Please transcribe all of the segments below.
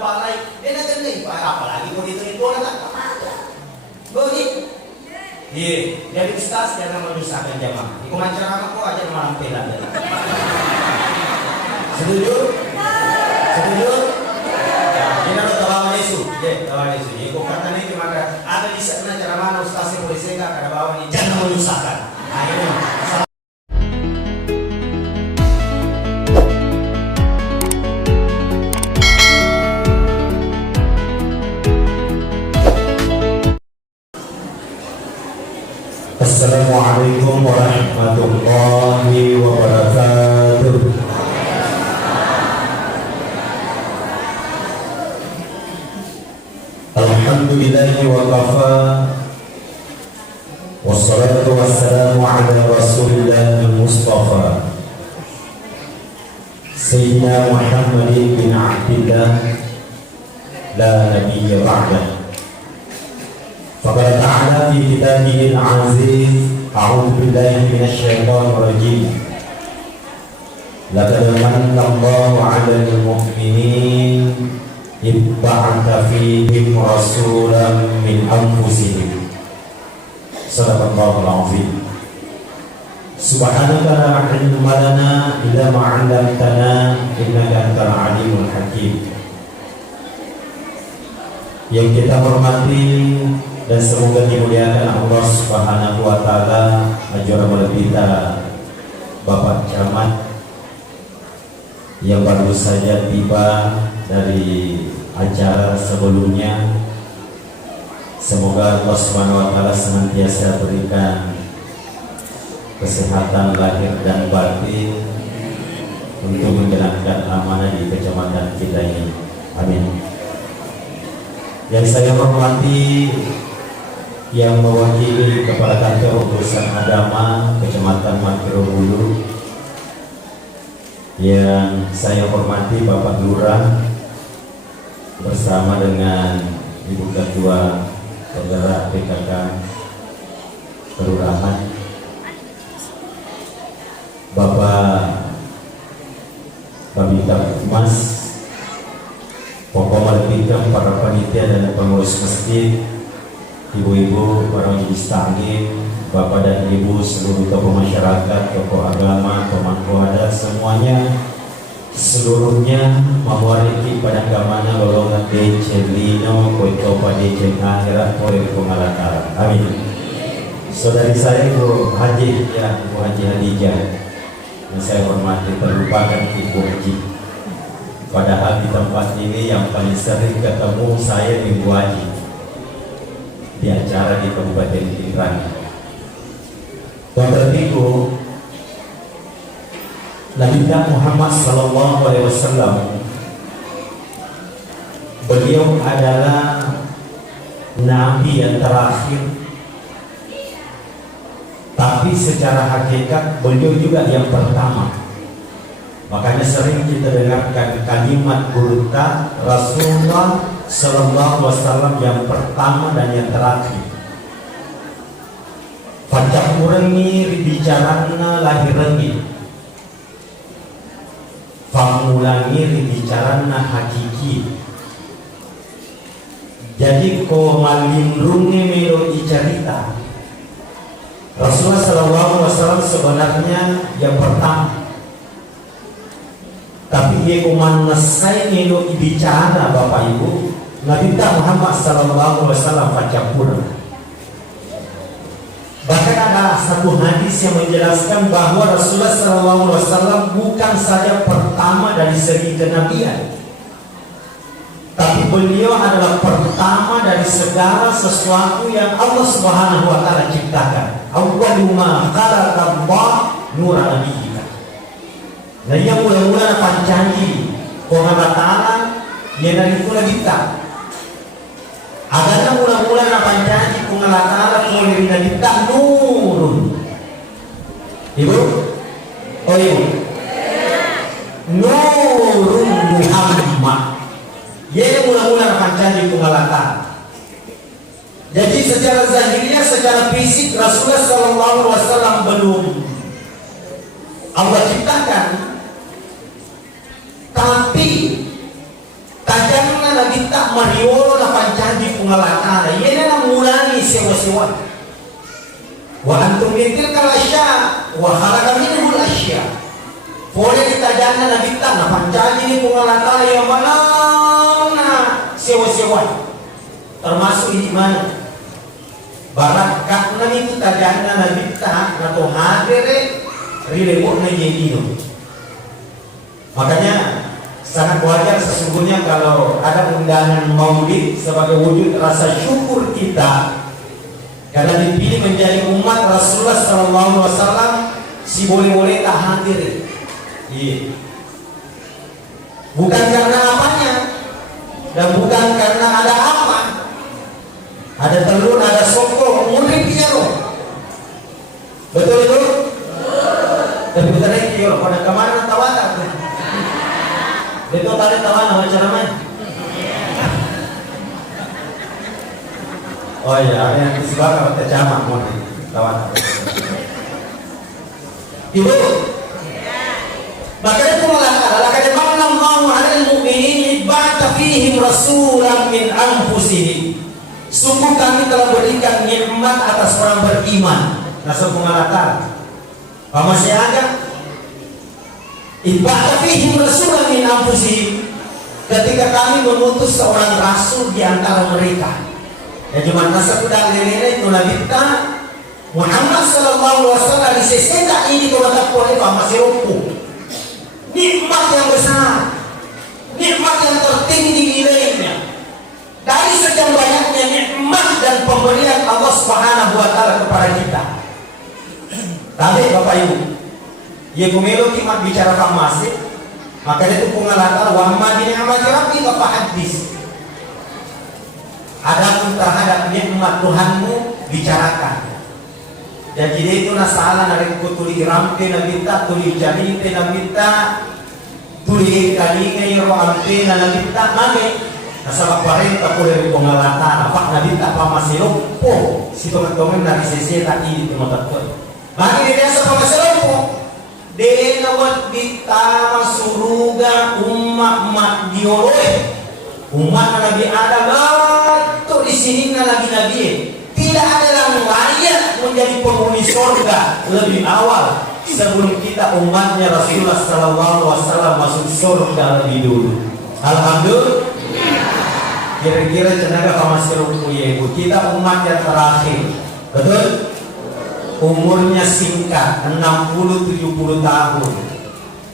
palay, naganda apalagi mo dito ito na begitu. Iya, jadi ustaz jangan menyusahkan jamaah. Ikuman ceramah kok aja malam pela. Setuju? Setuju? Ini harus tawa Yesus. Ya, tawa Yesus. Iku kata ini maka ada di sana ceramah ustaz yang boleh sehingga kada bawa ini jangan menyusahkan. Nah, ini Assalamualaikum warahmatullahi wabarakatuh. Alhamdulillahi wa kafa. Wassalatu wassalamu ala rasulillah al-mustafa Sayyidina Muhammadin bin Abdillah la nabiyya ba'dah. Faqala ta'ala fi kitabihil aziz, a'udzu billahi minasyaitonir rajim. Laqad manna Allahu 'alal mu'minin idh ba'atha fihim rasulan min anfusihim. Shadaqallahul 'azim. Subhanaka la ilma lana illa ma 'allamtana innaka antal 'alimul hakim. Yang kita hormati dan semoga dimuliakan Allah Subhanahu wa taala, ajar kita Bapak Camat yang baru saja tiba dari acara sebelumnya. Semoga Allah Subhanahu wa taala senantiasa berikan kesehatan lahir dan batin untuk menjalankan amanah di kecamatan kita ini. Amin. Yang saya hormati yang mewakili Kepala Kantor Urusan Agama Kecamatan Makro Hulu, yang saya hormati Bapak Lurah bersama dengan Ibu Ketua Penggerak PKK Kelurahan, Bapak Babita Mas, pokok malaikat, para panitia dan pengurus masjid, ibu-ibu, para majelis taklim, bapak dan ibu, seluruh tokoh masyarakat, tokoh agama, pemangku adat, semuanya, seluruhnya mewarisi pada agamanya golongan DC Lino, koito pada DC akhirat, koito pengalatara. Amin. Saudari saya Ibu Haji, ya Ibu Haji Hadijah, yang saya hormati, terlupakan Ibu Haji. Padahal di tempat ini yang paling sering ketemu saya Ibu Haji di acara di Kabupaten Pindrang. Tuan Ibu, Nabi Muhammad SAW, beliau adalah Nabi yang terakhir, tapi secara hakikat beliau juga yang pertama. Makanya sering kita dengarkan kalimat burta Rasulullah Sallallahu Alaihi Wasallam yang pertama dan yang terakhir. Pancak murengi bicarana lahir rengi, pamulangi bicarana hakiki. Jadi ko malindrungi melo icarita Rasulullah Sallallahu Alaihi Wasallam sebenarnya yang pertama. Tapi ia kuman nasai melo bicara Bapak Ibu, Nabi Muhammad Sallallahu Alaihi Wasallam pancapura. Bahkan ada satu hadis yang menjelaskan bahwa Rasulullah Sallallahu Alaihi Wasallam bukan saja pertama dari segi kenabian, tapi beliau adalah pertama dari segala sesuatu yang Allah Subhanahu Wa Taala ciptakan. Awwaluma khalaqallah nura nabiyika. Nah, yang mula-mula pancangi Allah Taala yang dari pula kita. Agaknya mula-mula na pancangi Allah Taala kung dari kita nurun. Ibu? Oh ibu? Nurun Muhammad. Yang mula-mula na pancangi Allah Taala. Jadi secara zahirnya, secara fisik Rasulullah SAW belum Allah ciptakan. Tapi tajamlah nabi tak mariolo na pancaji pungalatana. Yan na mulani sewa-sewa. Wa antum mintil kalasya wa khalaqa minhul asya. Boleh ditajana nabi tak na pancaji ni pungalatana yang mana na sewa-sewa. Termasuk di mana? Barat kakna itu tajana nabi tak na to hadere rilebok na jadi. Makanya sangat wajar sesungguhnya kalau ada undangan maulid sebagai wujud rasa syukur kita karena dipilih menjadi umat Rasulullah SAW. Si boleh-boleh tak hadir. Iya. Bukan karena apanya dan bukan karena ada apa. Ada telur, ada soko, mungkin piaro. Betul itu? Tapi betul lagi piaro. Pada kemana tawata? Itu tadi tawana macam mana? Oh iya, ada yang disebabkan oleh jamaah mohon tawana. Ibu, makanya itu mengatakan, "Laqad manna Allahu 'alal mu'minin ba'atha fihim rasulan min anfusihim." Sungguh kami telah berikan nikmat atas orang beriman. Rasul mengatakan, apa masih ada? Iba'atha fihim rasulan min anfusihim. Ketika kami mengutus seorang rasul di antara mereka. Ya cuma nasa kuda lelele itu Nabi Muhammad sallallahu alaihi wasallam disesenda ini kalau tak boleh masih rumpu. Nikmat yang besar, nikmat yang tertinggi nilainya. Dari sekian banyaknya nikmat dan pemberian Allah Subhanahu wa taala kepada kita. Tapi Bapak Ibu, ya kumelo kimat bicara masih, maka itu pengalaman wa madini amati rabbi Bapak hadis. Adapun terhadap nikmat Tuhanmu bicarakan. Jadi itu nasalah dari kutuli rampe nabita tuli jadi nabita tuli kalinga yoro ampe nabita mage nasabak parenta boleh pengalatan apa nabita apa masih lupo si teman-teman dari sisi tadi itu matakoy. Bagi dia sa pamasalpo de nawat bita masuruga umma dioloy umat Nabi Adam itu di sini nabi-nabi tidak ada yang layak menjadi penghuni surga lebih awal sebelum kita umatnya Rasulullah SAW masuk surga lebih dulu. Alhamdulillah. Kira-kira tenaga kamasiruk ya ibu kita umat yang terakhir, betul? Umurnya singkat 60-70 tahun.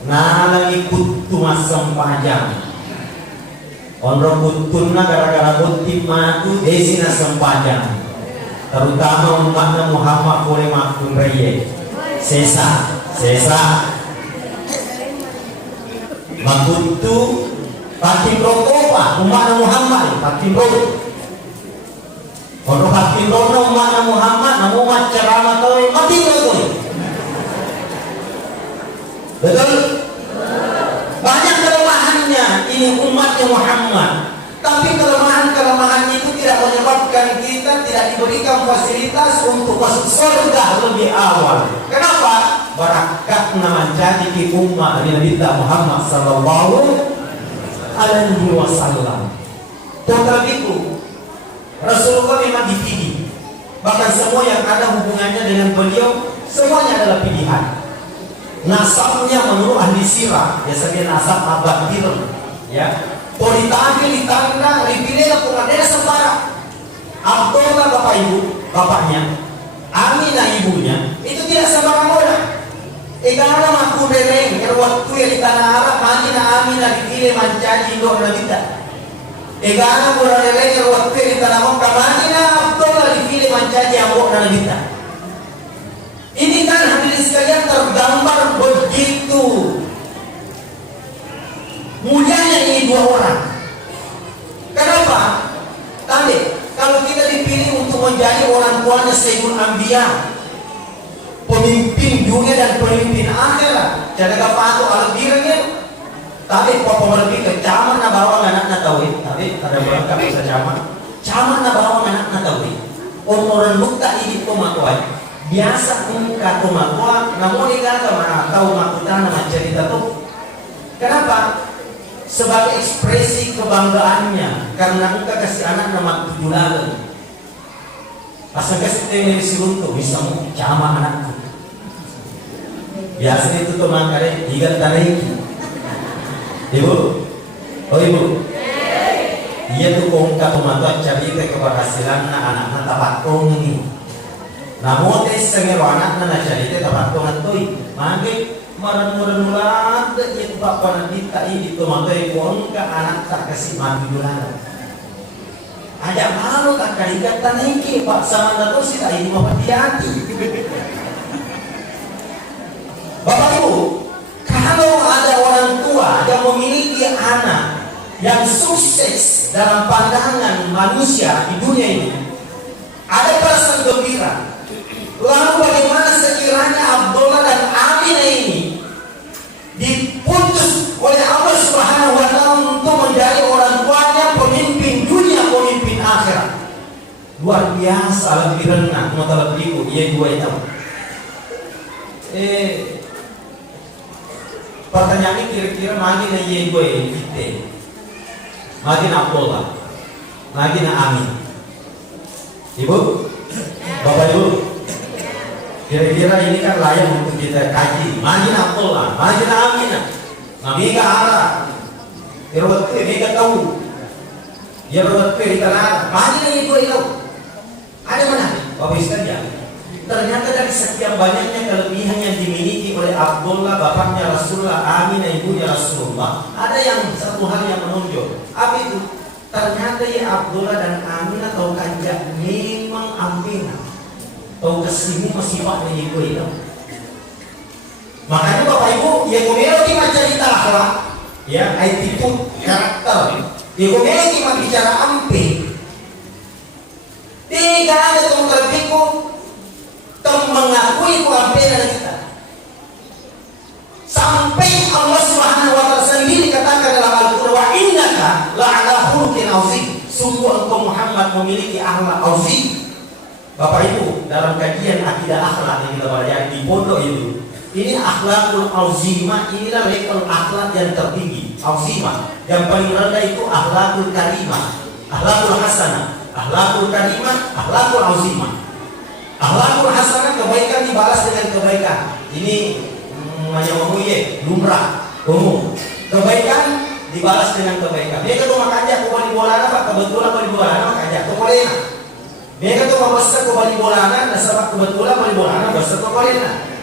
Nah lagi kutu masam panjang. Onro kutuna gara-gara buti matu desina sempajang. Terutama umatnya Muhammad boleh makun raya. Sesa makutu pakin rokopa umatnya Muhammad pakin rokok. Onro pakin rokok umatnya Muhammad namu macerama kau mati rokok. Betul? Banyak kelemahannya ini umatnya Muhammad. Tapi kelemahan-kelemahan itu tidak menyebabkan kita tidak diberikan fasilitas untuk masuk surga lebih awal. Kenapa? Barakatna menjadi di umat Nabi Muhammad sallallahu alaihi wasallam. Tetapi Rasulullah memang dipilih. Bahkan semua yang ada hubungannya dengan beliau semuanya adalah pilihan. Nasabnya menurut ahli sirah biasanya nasab abadir ya politabil ditanda dipilih pengadil sembara Abdullah bapak ibu bapaknya Aminah ibunya itu tidak sembarang orang. Karena mampu dereng waktu yang di tanah Arab Aminah dipilih menjadi dua kita. Karena kurang dereng waktu yang di tanah Mekah Abdullah dipilih menjadi ambok kita. Ini kan hadirin sekalian tergambar begitu mulianya ini dua orang. Kenapa? Tadi kalau kita dipilih untuk menjadi orang tuanya Sayyidul Anbiya, pemimpin dunia dan pemimpin akhirat, jadi kapatu al-birnya. Tapi papa lebih ke caman na bawang anak na tawid, tapi ada berangkat bisa caman na bawang anak na tawid. Orang lukta ini pemakuan. Biasa muka tumakwa namun dikata mana tahu makutan nama cerita tuh. Kenapa? sebagai ekspresi kebanggaannya karena engkau kasih anak nama Tujulan. Asal kasih temen si untuk bisa mau cama anakku. Biasanya itu tuh makanya ikan tanah. Ibu, oh ibu, iya tuh kongka pematuan cari keberhasilan anak-anak tapat kong ini. Namun tes sengero anak na cari tapat kong atoi, mangke maran-maran itu bapak kita ini tuh makanya kongka anak tak kasih mati duluan. Ada malu tak kalikat tanah ini pak sama nato sih tak ini mau hati-hati. Bapak Ibu, kalau ada orang tua yang memiliki anak yang sukses dalam pandangan manusia di dunia ini, ada perasaan gembira. Lalu bagaimana sekiranya Abdullah dan Aminah ini diputus oleh Allah Subhanahu wa Ta'ala untuk menjadi orang tuanya pemimpin dunia, pemimpin akhirat. Luar biasa lebih rendah, mau terlebih dia dua itu. Pertanyaannya kira-kira magi na ye gue kita, magi na Abdullah, magi na Amin. Ibu, bapak ibu, kira-kira ini kan layak untuk kita kaji. Magi na Abdullah, magi na Amin. Magi ka arah, irwat ke mega tahu, irwat ke kita lah. Magi na ye gue itu, ada mana? Bapak ibu ternyata dari sekian banyaknya kelebihan yang dimiliki oleh Abdullah, bapaknya Rasulullah, Aminah ibunya Rasulullah, ada yang satu hal yang menonjol. Apa itu? Ternyata ya Abdullah dan Aminah tahu kanjak memang Aminah tahu kesini sifatnya ibu itu. Makanya bapak ibu, ya kemudian kita cerita akhlak, ya attitude, karakter. Ya kemudian kita bicara ampe. Tidak ada yang terbiku mengakui keampinan kita sampai Allah Subhanahu wa Ta'ala sendiri katakan dalam Al-Qur'an, wa innaka la'ala khuluqin azim, sungguh engkau Muhammad memiliki akhlak azim. Bapak Ibu, dalam kajian akidah akhlak yang kita belajar di pondok ini akhlakul azimah, inilah level akhlak yang tertinggi. Azimah yang paling rendah itu akhlakul karimah, akhlakul hasanah, akhlakul karimah, akhlakul azimah. Akhlakul hasanah, kebaikan dibalas dengan kebaikan. Ini namanya lumrah, umum. Kebaikan dibalas dengan kebaikan. Dia kata makanya aku balik bolana pak, kebetulan balik bolana makanya aku boleh. Dia kata mabasta aku balik bolana, nasabak kebetulan balik bolana, basta aku boleh.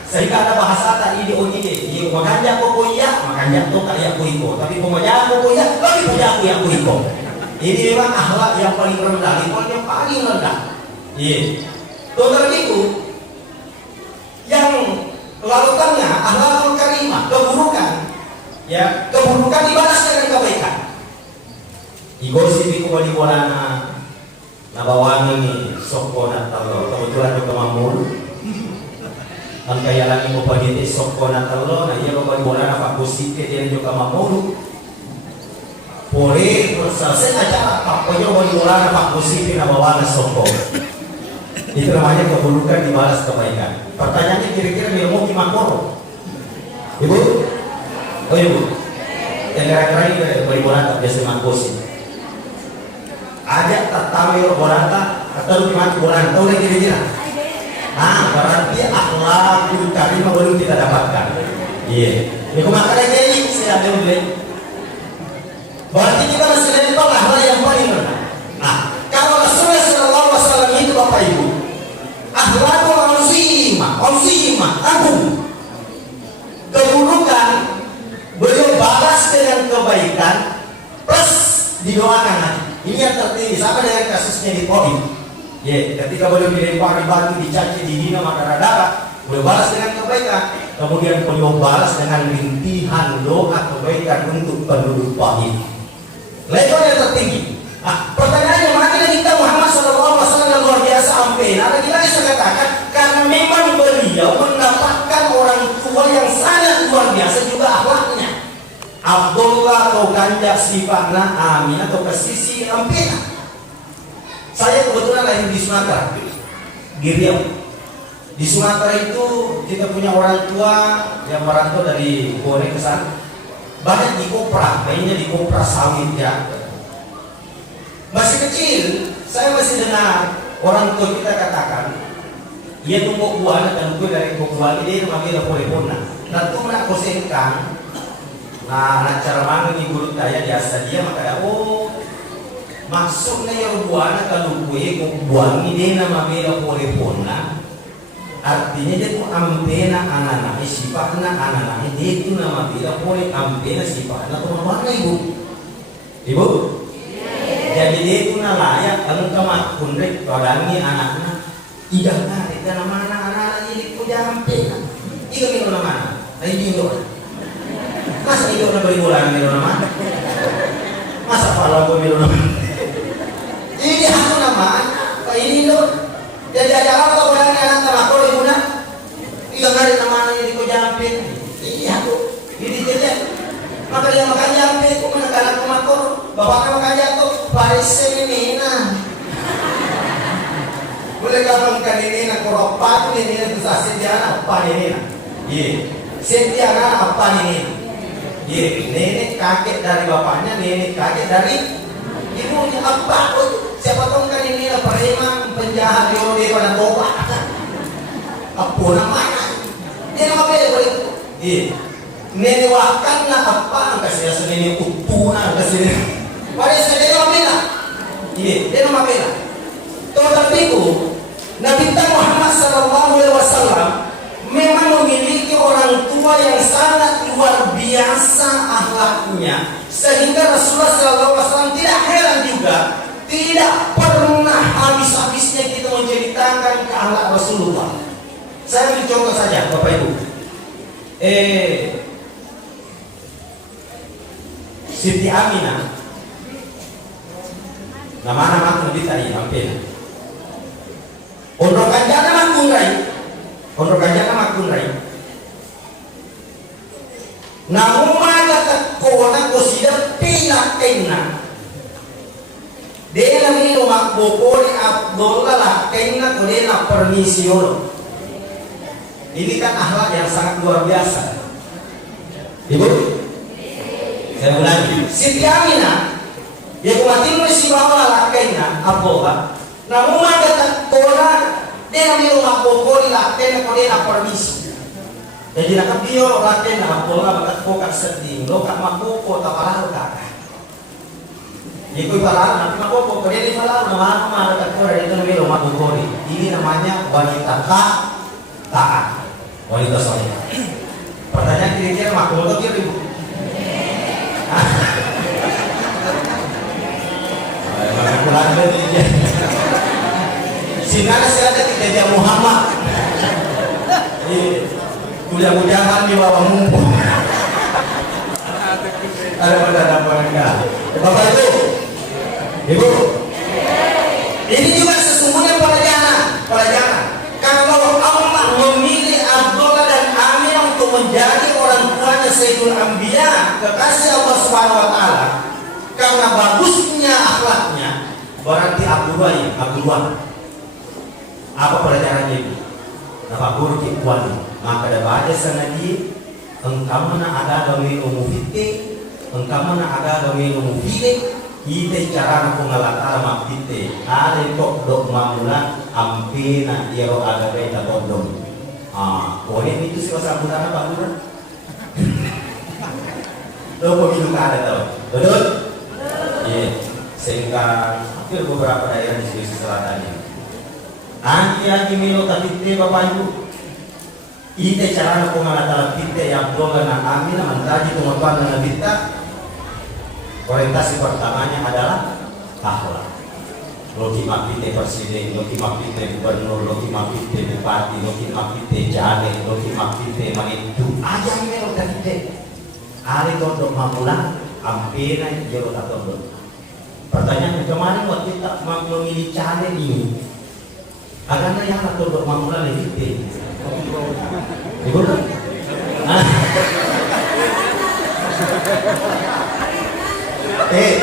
Sehingga ada bahasa tak ini ini. Makanya aku kuya, makanya aku kayak kuiko. Tapi pemaja aku kuya, tapi punya aku yang kuiko. Ini memang akhlak yang paling rendah, yang paling rendah. Iya. Dokter itu yang larutannya akhlakul karimah, keburukan, ya keburukan dibalas dengan kebaikan. Igosi di kubali bolana, nabawan ini sokko natalo, kebetulan ke mamul. Ang kaya lang mo pagiti sokko natalo, na iya kubali bolana pak kusite dia juga mamul. Pore proses aja pak koyo kubali bolana pak kusite nabawan sokko. Itu namanya keburukan dibalas kebaikan. Pertanyaannya kira-kira ilmu kimakoro. Ibu? Oh ibu? Yang kira-kira ini beri bolanta biasa makosi. Ajak tak tahu bolanta atau gimana bolanta tahu lagi kira-kira. Berarti akhlakul karimah belum kita dapatkan. Iya. Ya kemakan aja ini saya ada beli. Berarti kita masih level akhlak yang paling rendah. Kalau Rasulullah Sallallahu Alaihi Wasallam itu bapak ibu, akhlakul azimah, agung. Keburukan beliau balas dengan kebaikan plus didoakan nanti. Ini yang tertinggi sama dengan kasusnya di Poli. Ketika beliau dilempar di batu, dicaci, dihina, maka darah, beliau balas dengan kebaikan. Kemudian beliau balas dengan rintihan doa kebaikan untuk penduduk Poli. Level yang tertinggi. Pertanyaannya mana kita Muhammad SAW luar biasa ampe. Ada kita bisa katakan karena memang beliau mendapatkan orang tua yang sangat luar biasa juga akhlaknya. Abdullah atau kanjak sifatnya Amin atau kesisi Ampina. Saya kebetulan lahir di Sumatera, di Riau. Di Sumatera itu kita punya orang tua yang merantau dari Bone ke sana. banyak di kopra, mainnya di kopra sawit ya. Masih kecil, saya masih dengar orang tua kita katakan, ia tunggu buana dan gue dari buana ini memanggil polepona. Dan tuh nak kosengkan, nah cara mana nih guru saya di asal dia makanya maksudnya ya buana kalau gue buana ini nama bela polepona. Artinya dia tuh ampena anak-anak, sifatnya anak-anak dia itu nama bila boleh ampena sifatnya tuh mana ibu? Ibu? Jadi dia itu layak kalau kamu kundek wadangi anaknya, tidak narik karena mana anak-anak ini tuh ampena. Ikan itu nama mana? Ini itu. Masa itu nak beri bulan itu nama? Masa kalau gue bilang nama? Ini aku namanya, ini loh. Jadi ada apa orang anak terlakor ibu nak? Iya nggak ada nama ini kau jampin. Iya tuh, ini dia. Maka dia makan jampin, kau mana anak terlakor? Bapak kau makan jatuh, baris ini nah. Boleh kapan kan ini nak kau apa tu ini tu sahaja dia apa ini nak? Iya, setiap anak apa ini? Iya, nenek kakek dari bapaknya, nenek kakek dari ibunya apa tu? Siapa tahu kan ini lah preman penjahat di pada toba. Apa namanya? Dia nama beda boleh. Iya. Nenek wakan nak apa? Kasih asal nenek utuna kasih. Pada saya nama beda. Iya. Dia nama beda. Tetapi itu Nabi Muhammad SAW memang memiliki orang tua yang sangat luar biasa akhlaknya, sehingga Rasulullah SAW tidak heran juga. Tidak pernah habis-habisnya kita menceritakan ke akhlak Rasulullah. Saya ambil contoh saja Bapak Ibu. Siti Aminah, nama-nama Nabi tadi hampir. Ondok kanjana makunrai. Namun ada kona kosida pila kena. Dia nami rumah bokori Abdullah lah kena kena permision. Ini kan akhlak yang sangat luar biasa. Ibu, saya ulangi. Siti Aminah, dia kuatin mesti bawa lah kena Abdullah. Namun ada kona dia nami rumah bokori lah kena kena permisi. Jadi nak bio lah kena Abdullah bakat fokus sedih. Lo kak makoko tak parah tak. Ikut palang, nanti mau pokok dia di palang, nama ada kor itu namanya rumah bukori. Ini namanya wanita taat, wanita soleh. Pertanyaan kira-kira makmur atau kira ibu? Masih kurang dari dia. Sinana siapa tidak dia Muhammad? Mudah-mudahan di bawah mumpung. Ada apa enggak? Bapak itu. Ibu, ini juga sesungguhnya pelajaran. Kalau Allah memilih Abdullah dan Aminah untuk menjadi orang tuanya Sayyidul Anbiya, kekasih Allah Subhanahu Wa Taala, karena bagusnya akhlaknya, berarti Abdullah. Apa pelajarannya itu? Napa guru kikuan, maka ada baca sanadi, engkau mana ada demi umufite, engkau mana ada demi umufile. Ite cara nak pengalatan mapite, ada kok dok mamula ampina iro ada beta kodong. Boleh itu sih pasal bulan apa bulan? Lo pemilu ada tau, betul? Iya, sehingga hampir beberapa daerah di Sulawesi Selatan ini. Nanti milu tapite bapak ibu. Ite cara nak pengalatan pite yang doga nak amina mantaji tuan dengan kita. Orientasi pertamanya adalah akhlak. Loki mapite presiden, loki mapite gubernur, loki mapite bupati, loki mapite jale, loki mapite manitu. Aja melo tadi. Ari tondok mamula, ampena jero tondok. Pertanyaan kemarin waktu kita memilih jale ini, agaknya yang tondok mamula lebih tinggi. Ibu,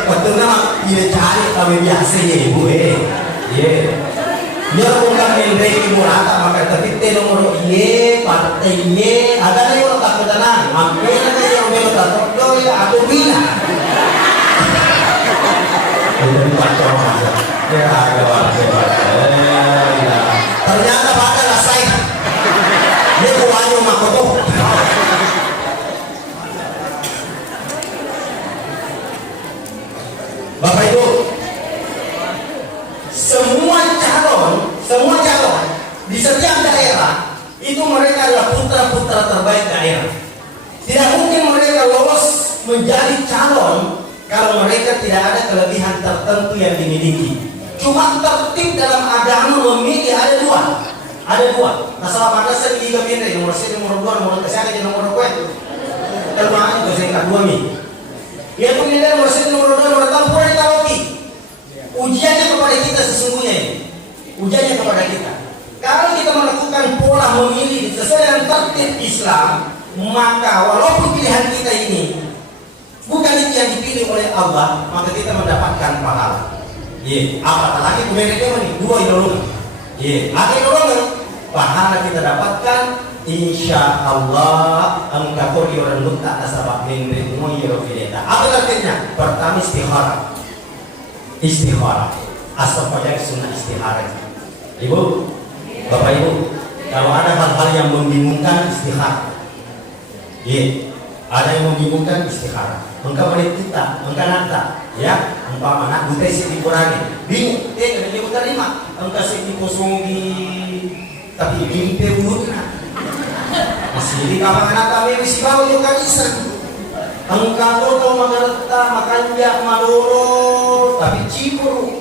waktu nama dia cari kami biasa ya ibu Dia bukan menreki murata maka tapi nomor iye partai iye ada nih orang tak kedanan hampir ada yang belok tak tahu ya aku bina. Udah baca aja. Ya agak baca. Ternyata bakal saya. Dia kuanyo makoto. Bapak Ibu, semua calon di setiap daerah itu mereka adalah putra-putra terbaik daerah. Tidak mungkin mereka lolos menjadi calon kalau mereka tidak ada kelebihan tertentu yang dimiliki. Cuma tertib dalam agama memilih ada dua. Masalah mana saya tiga pindah nomor satu, nomor dua, nomor tiga, nomor dua. Termasuk saya dua nih. Yang pemilihan nomor satu, nomor dua, nomor tiga, boleh taruhi. Ujiannya kepada kita sesungguhnya ini. Ujiannya kepada kita. Kalau kita melakukan pola memilih sesuai dengan tertib Islam, maka walaupun pilihan kita ini bukan itu yang dipilih oleh Allah, maka kita mendapatkan pahala. Apatah lagi kemudian ini dua idolungan. Ada idolungan, pahala kita dapatkan. Insya Allah engkau orang luta nasabah menerimu yurofileta. Apa artinya? Pertama istikharah. Asal pajak sunnah istikharah. Ibu, Bapak Ibu, kalau ada hal-hal yang membingungkan istikharah. Ada yang membingungkan istikharah. Engkau boleh kita, engkau nanta, ya, umpama nak butai sih dikurangi. Bingung, kena dia terima. Engkau sih dikosongi, tapi mimpi urutnya. Masih di kamar anak kami mesti bawa juga bisa. Engkau tahu magarta, makanya maloro, tapi cibur.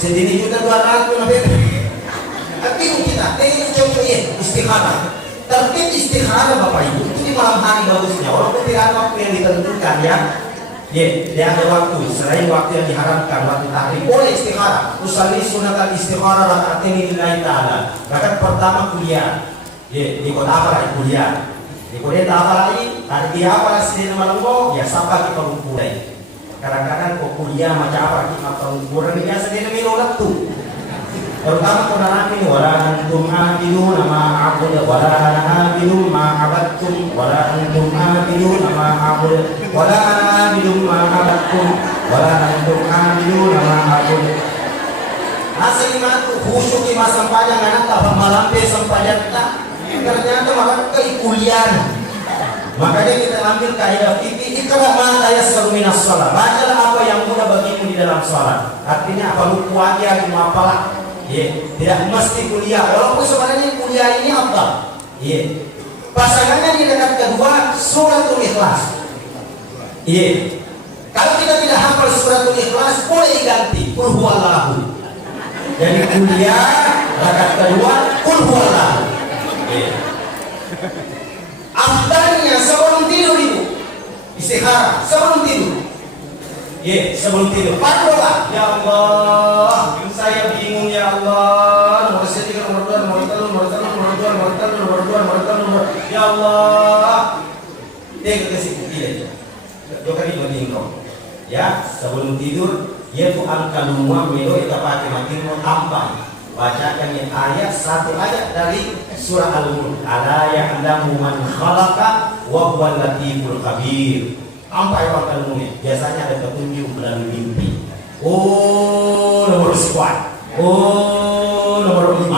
Sedini juga 200 nabi. Tapi kita, ini contohnya istikharah. Tertib istikharah Bapak Ibu itu di malam hari bagusnya. Walaupun tidak ada waktu yang ditentukan ya. Dia ada waktu. Selain waktu yang diharamkan, waktu tahrim boleh istikharah. Usalli sunatan istikharah rakaatain lillahi ta'ala. Rakaat pertama kuliah. Di kota apa kuliah? Di kota apa lagi? Hari dia apa sih malam ya sampai kita mulai. Kadang-kadang kok kuliah macam apa kita kurang biasa dia minum waktu. Pertama konarami wala antum abidu nama abud wala abidu ma abadtum wala antum abidu nama abud wala abidu ma abadtum wala antum abidu nama abud. Asal lima tu khusyuk lima sampaian anak tak malampe sampaian tak. Ternyata malah keikulian. Makanya kita ambil kaidah fikih ikra ma la yasalu minas shalah. Bacalah apa yang mudah bagimu di dalam salat. Artinya apa lu kuatia cuma apalah. Tidak mesti kuliah. Walaupun sebenarnya kuliah ini apa? Pasangannya di dekat kedua suratul ikhlas. Kalau kita tidak hafal suratul ikhlas boleh diganti qul huwallahu. Jadi kuliah rakaat kedua qul huwallahu. Afdalnya sebelum tidur Ibu istikharah sebelum tidur. Sebelum tidur padahal ya Allah saya bingung ya Allah nomor 1 nomor 2 nomor 3 nomor 1 nomor 2 nomor 3 nomor 2 nomor 3 nomor ya Allah tega ke situ tidak jokan itu tinggal ya sebelum tidur yaitu angka nomor melo kita pakai makin tampai bacakan yang ayat satu ayat dari surah Al-Mulk ala ya'lamu man khalaqa wa huwal latiful khabir. Sampai waktu ilmunya biasanya ada petunjuk melalui mimpi. Nomor sekian. Nomor 5.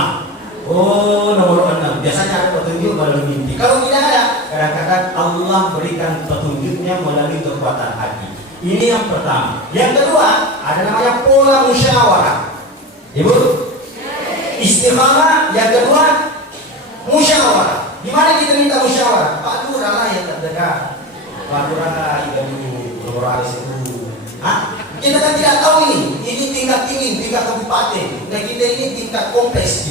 Nomor 6. Biasanya ada petunjuk melalui mimpi. Kalau tidak ada, kadang-kadang Allah berikan petunjuknya melalui kekuatan hati. Ini yang pertama. Yang kedua, ada namanya pola musyawarah. Ibu, istikharah. Yang kedua, musyawarah. Gimana kita minta musyawarah? Pak Lurah lah yang terdekat. Lurah nomor alis itu. Kita kan tidak tahu ini tingkat tinggi, tingkat kabupaten. Nah kita ini tingkat kompleks.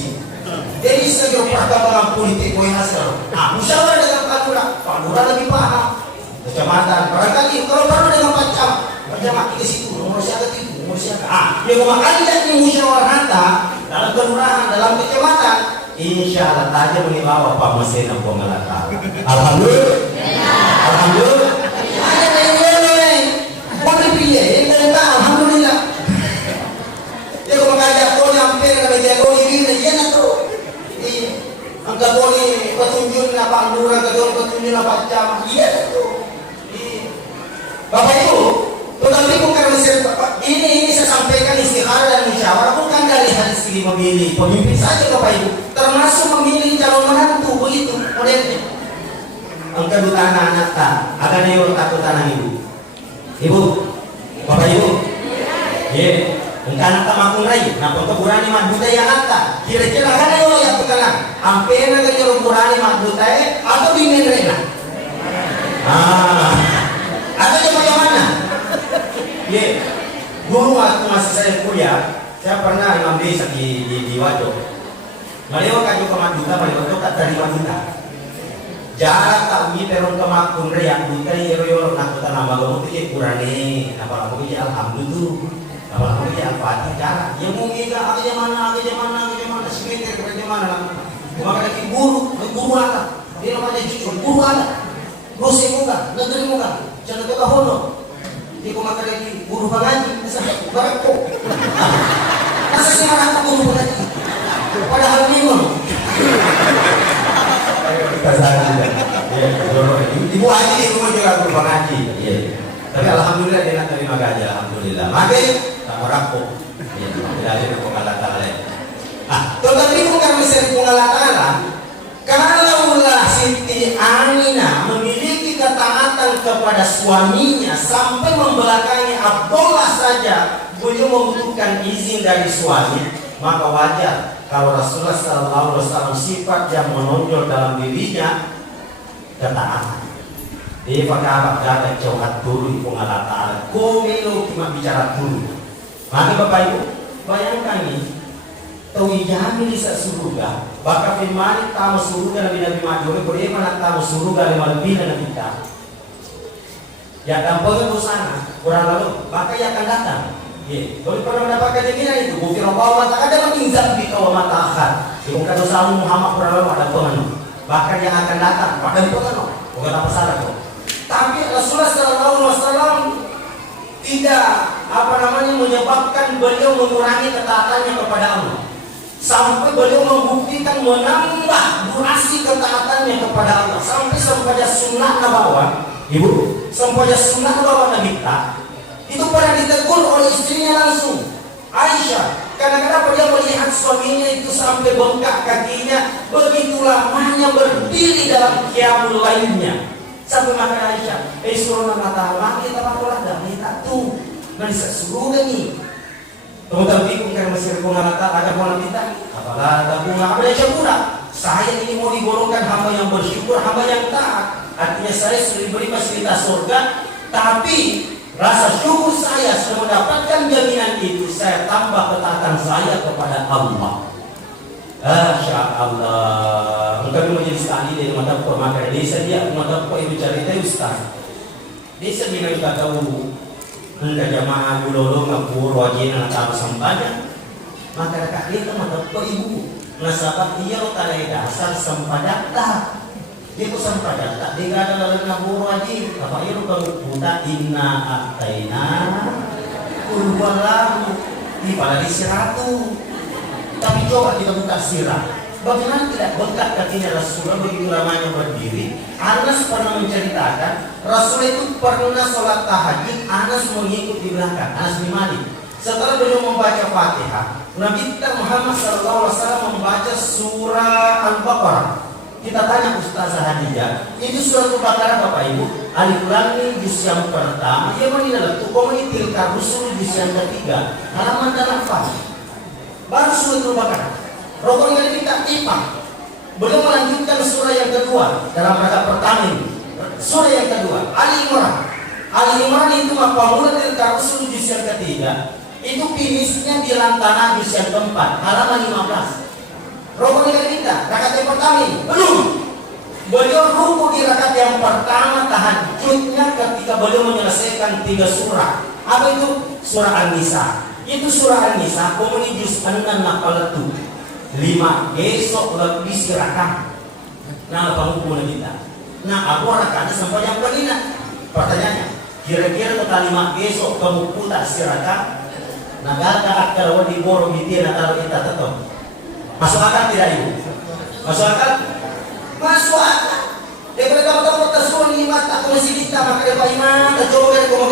Jadi sejauh perkembangan politik asal. Musyawarah dengan Pak Lurah lebih paham. Kecamatan, barangkali kalau perlu dengan macam ke situ, nomor siapa itu, nomor siapa. Yang makanya ini musyawarah nanti dalam kelurahan, dalam kecamatan. Insya Allah saja menimba Pak Mesin dan Pengelata. Alhamdulillah. Alhamdulillah. Ada yang boleh pilih. Alhamdulillah. Dia kalau mengajak kau nyampe nila pacama. Iya itu. Bapak Ibu, tetapi bukan ini saya sampaikan istikharah dan musyawarah bukan dari hadis memilih pemimpin saja Bapak Ibu, termasuk memilih calon menantu begitu modelnya. Angka duta anak tak, akan yang takut tanah ibu, Bapak Ibu, ya, angka anak tak makun lagi, nah berani maduta yang anak, kira-kira ada yang tukang, hampir nak kalau berani maduta atau bingin rena, atau yang mana? Ya, dulu waktu masih saya kuliah, saya pernah imam desa di Waduk. Maliwa kayu kemaduta, maliwa itu tak dari maduta. Jarak tak uji terong kemakun reak duta yero nakuta nama gamu tu kurane, apa aku ya alhamdulillah, apa aku ya al-fatih jarak. Yang mungkin aku mana, semeter kerja mana, maka lagi guru ada, dia namanya jujur guru ada, dosen muka, negeri muka, jangan kita honor. Di kumaka lagi guru pengaji, barang kok. Masa sih marah guru pengaji? Padahal bingung. Ibu Haji di rumah juga guru pengaji. Tapi alhamdulillah dia nak terima gaji, alhamdulillah. Maka tak merapuk. Tidak ada pengalatan lain. Tetapi bukan misalnya pengalatan. Kalaulah Siti Aminah memiliki ketaatan kepada suaminya sampai membelakangi Abdullah saja beliau membutuhkan izin dari suami, maka wajar kalau Rasulullah SAW sifat yang menonjol dalam dirinya ketaatan. Dia pakai apa? Kata jauhat dulu pengalatan. Komelo cuma bicara dulu. Maka Bapak Ibu bayangkan ini. Tawi jami lisa surga, baka firmani tamu surga nabi nabi majore boleh mana tamu surga lima lebih dan kita. Ya dampaknya ke sana, kurang lalu, maka ia akan datang. Ye, boleh pernah mendapatkan jaminan itu. Bukti rombongan mata ada menginjak di kawah mata akar. Bukan dosa Muhammad kurang lalu ada pengen. Bahkan yang akan datang pada pengen, bukan apa salah kok. Tapi Rasulullah SAW tidak menyebabkan beliau mengurangi ketaatannya kepada Allah. Sampai beliau membuktikan menambah durasi ketaatannya kepada Allah sampai sunnah nabawa, ibu, sampai sunnah nabawa Nabi kita itu pernah ditegur oleh istrinya langsung, Aisyah. Kadang-kadang dia melihat suaminya itu sampai bengkak kakinya, begitu lamanya berdiri dalam qiyamul lailnya. Sampai maka Aisyah, surah mata kita pakolah dah minta tuh, nggak bisa suruh nih. Teman-teman bingung karena masih pengalatan ada orang kita apalah ada bunga apa yang syukur. Saya ini mau digolongkan hamba yang bersyukur, hamba yang taat. Artinya saya sudah diberi fasilitas surga, tapi rasa syukur saya sudah mendapatkan jaminan itu, saya tambah ketaatan saya kepada Allah. Masya Allah. Engkau mau jadi studi dari mata pemakaran desa dia mata ibu cerita ustaz. Desa bina kita tahu. Hendak jamaah dulu ngapur wajib nak tahu sempanya, maka dekat dia tu mata kau ibu nasabat dia utalai dasar sempadata, dia tu sempadata dia ada lalu ngapur wajib, apa ia lupa buta inna ataina kurbalahu di pada di siratu, tapi coba kita buka sirah. Bagaimana tidak bengkak kakinya Rasulullah begitu lamanya berdiri? Anas pernah menceritakan Rasul itu pernah sholat tahajud, Anas mengikut di belakang, Anas bin Malik. Setelah beliau membaca Fatihah, Nabi kita Muhammad SAW membaca surah Al-Baqarah. Kita tanya Ustazah Hadijah, itu surah Al-Baqarah Bapak Ibu, Alif Lam Mim juz yang pertama, ia menilai tukomi tilka rusul juz yang ketiga, halaman 8. Baru surah Al-Baqarah. Rokok yang kita imam. Belum melanjutkan surah yang kedua dalam rakaat pertama ini. Surah yang kedua, Ali Imran. Ali Imran itu maqamul tilka rusul juz yang ketiga. Itu finishnya di Lantana juz yang keempat, halaman 15. Rokok yang kita rakaat yang pertama ini belum. Beliau ruku di rakaat yang pertama tahajudnya ketika beliau menyelesaikan 3 surah. Apa itu? Surah An-Nisa. Itu surah An-Nisa, kemudian juz 6 naqalatu. 5 besok lebih silakan. Nah, pengumuman kita. Nah, aku rakaatnya sampai yang kelima. Pertanyaannya, kira-kira total 5 besok kamu putar silakan. Nah, kalau di boro bitir atau kita tetap. Masuk akal tidak ibu? Masuk akal? Masuk akal. Daripada kamu aku masih kita maka Pak Imam dan coba dari kau mau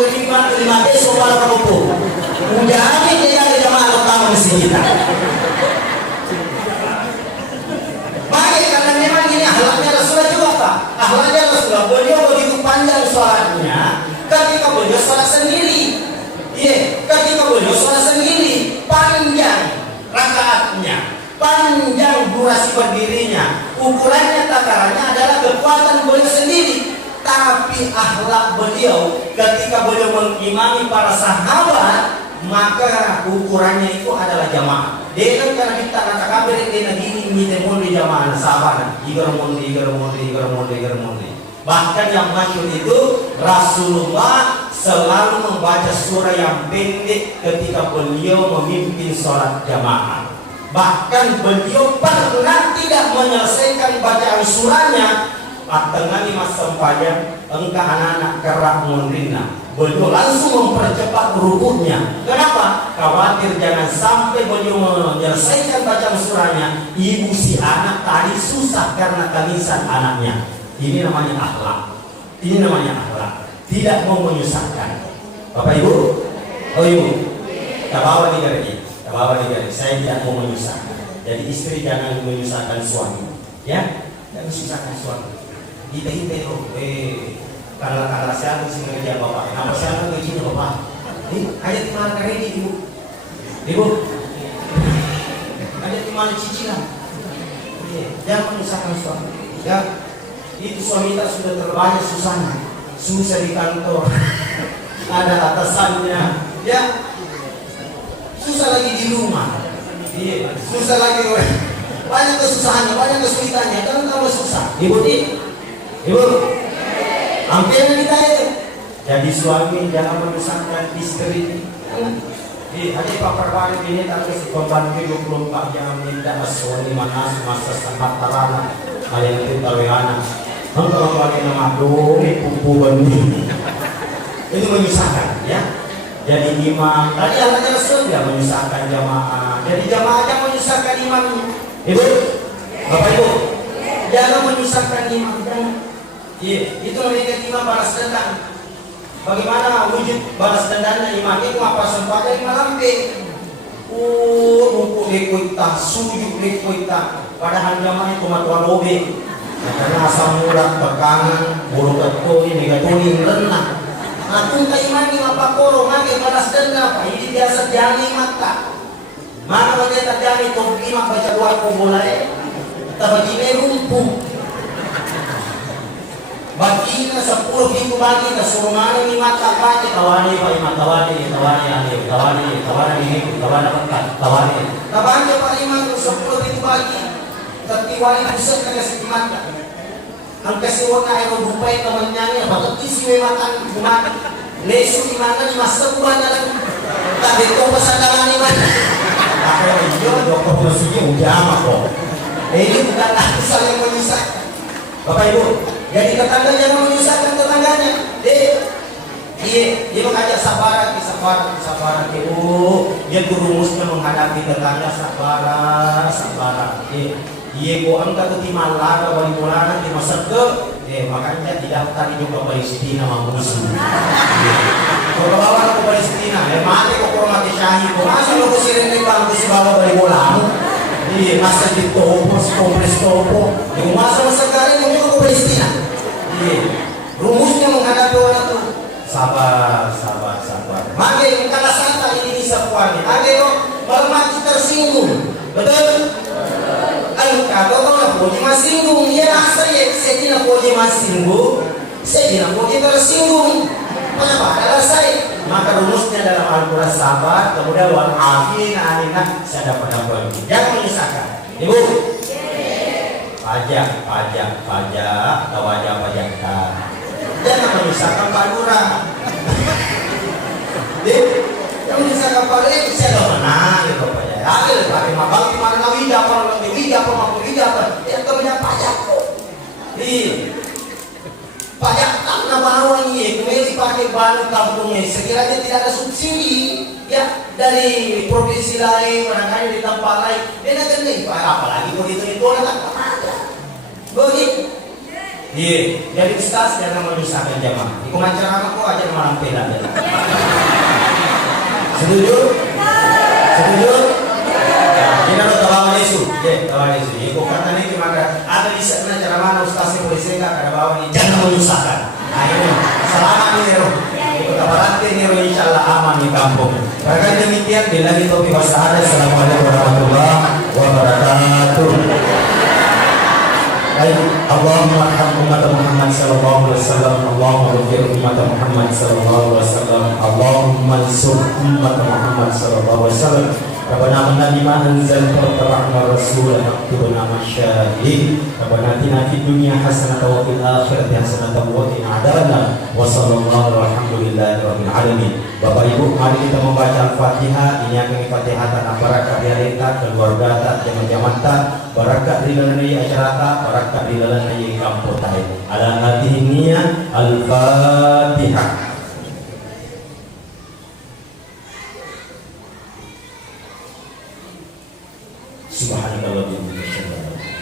lima besok malam kamu udah dia ada jamaah utama masih kita. Baik, karena memang ini akhlaknya Rasulullah juga Pak. Akhlaknya Rasulullah, beliau begitu panjang sholatnya ketika beliau sholat sendiri. Iya, ketika beliau sholat sendiri panjang rakaatnya, panjang durasi berdirinya, ukurannya takarannya adalah kekuatan beliau sendiri. Tapi akhlak beliau ketika beliau mengimami para sahabat, maka ukurannya itu adalah jamaah. Dia karena kita kata kabar dia gini minta di jamaah sahabat, igar mundi. Bahkan yang masyhur itu Rasulullah selalu membaca surah yang pendek ketika beliau memimpin sholat jamaah. Bahkan beliau pernah tidak menyelesaikan bacaan surahnya. Tengah masa sempaya engkau anak-anak kerak mundrina. Beliau langsung mempercepat rukuhnya. Kenapa? Khawatir jangan sampai beliau menyelesaikan bacaan surahnya, ibu si anak tadi susah karena tangisan anaknya. Ini namanya akhlak. Ini namanya akhlak. Tidak mau menyusahkan. Bapak Ibu, oh Ibu, kita bawa di garis. Saya tidak mau menyusahkan. Jadi istri jangan menyusahkan suami, ya, jangan menyusahkan suami. Kita kalau saya harus mengerja bapak. Kenapa saya harus mengerja bapak? Ada di mana kredit ibu? Ada di mana cicilan? Jangan menyusahkan suami. Ya, itu suami kita sudah terbanyak susahnya. Susah di kantor, ada atasannya, ya, susah lagi di rumah, susah lagi, banyak kesusahannya, banyak kesulitannya, kan tambah susah. Ibu, hampir kita itu. Jadi suami jangan menyusahkan istri. Ada papar balik ini tapi si korban 24 jam minta suami mana masa sangat tarana, kalian itu tawiana. Kalau lagi nama doi pupu benih itu menyusahkan, ya. Jadi imam tadi anaknya Rasul ya menyusahkan jamaah. Jadi jamaah jangan menyusahkan imamnya. Ibu, Bapak Ibu, jangan menyusahkan imam. Iya, itu namanya imam balas dendam. Bagaimana wujud balas dendamnya imam itu apa sempatnya imam lampe. Ruku lekuita, sujud lekuita. Padahal jamaah itu matuan lobe. Karena asam urat, tekanan, bulu ketui, megatuni, renang. Aku tak imani apa koro, maka balas dendam. Ini biasa jami mata. Mana bagi tak jami topi mak baca doa kumulai. Tak bagi merumpu. Bagi 10 pintu bagi tak suruh mana ni mata baca tawani pak imam tawani tawani. Tak baca pak imam 10 pintu bagi. Tapi wali pusat kena sedimata. Angka siwaka ayo bupai temannya bakal isi makan bumat. Lesu di mana di masa kubanya lagi. Tak itu pesadaran ni mana. Apa iyo dokter mesinnya ujama kok. Ini bukan lagi saling menyusahkan. Bapak Ibu, jadi tetangga jangan menyusahkan tetangganya. Dia mengajak sabaran. Ibu, dia rumusnya menghadapi tetangga sabaran. Iya, kau angkat tu timah lara balik mulana di masa ke, makanya tidak tadi juga Palestina mamusu. Kalau bawa ke Palestina, mati kau kurang mati syahid. Kau masa lo kusirin di bangku si bawa balik mulana. Iya, masa di topo, si kompres topo. Yang masa kali mau ke Palestina. Iya, rumusnya menghadapi orang itu. Sabar. Maka yang kata santa ini bisa puani. Ada yang malah mati tersinggung, betul? Kalau puji masinggung, ya saya tidak puji masinggung, saya tidak puji tersinggung. Kenapa? Adalah saya. Maka rumusnya dalam Al-Quran sabar, kemudian wal afina anina saya dapat lagi. Jangan menyusahkan. Ibu, pajak, pajakkan. Jangan menyusahkan Pak Lurah. Jangan menyusahkan Pak Lurah. Saya dah menang, gitu Pak. Ada pakai mabang di mana wija apa yang kemudian pajak pajak tanah bawah ini kemudian dipakai bahan kampungnya sekiranya tidak ada subsidi ya dari provinsi lain barangkali di tempat lain dia akan nih apalagi begitu itu orang tak ada begitu Iya, jadi ustaz jangan menyusahkan jamaah. Iku ceramah kok aja malam pelan. Setuju? Setuju? Kita lo tahu Yesus, tahu Yesus. Iku kata nih maka ada di sana ceramah ustaz yang boleh sehingga kada bawa nih jangan menyusahkan. Nah ini selamat nih Ro. Iku tabarante nih Ro insyaallah aman di kampung. Karena demikian bila kita wassalamualaikum warahmatullahi wabarakatuh. Allahumma arham umat Muhammad sallallahu alaihi wasallam, Allahumma ghfir umat Muhammad sallallahu alaihi wasallam, Allahumma ansur umat Muhammad sallallahu alaihi wasallam. Rabbana manna anzalta wa rasul haqquna masyahid. Rabbana atina fid dunya hasanatan wa fil akhirati hasanatan wa qina adzabannar. Wa sallallahu alhamdulillahi rabbil alamin. Bapak Ibu, mari kita membaca Al-Fatihah. Ini akan Fatihah barakah di kita, keluarga ta, jamaah ta, barakah di dalam acara ta, barakah di dalam kampung ta. Ala hadinya Al-Fatihah. Subhanallah.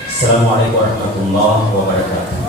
Assalamualaikum warahmatullahi wabarakatuh.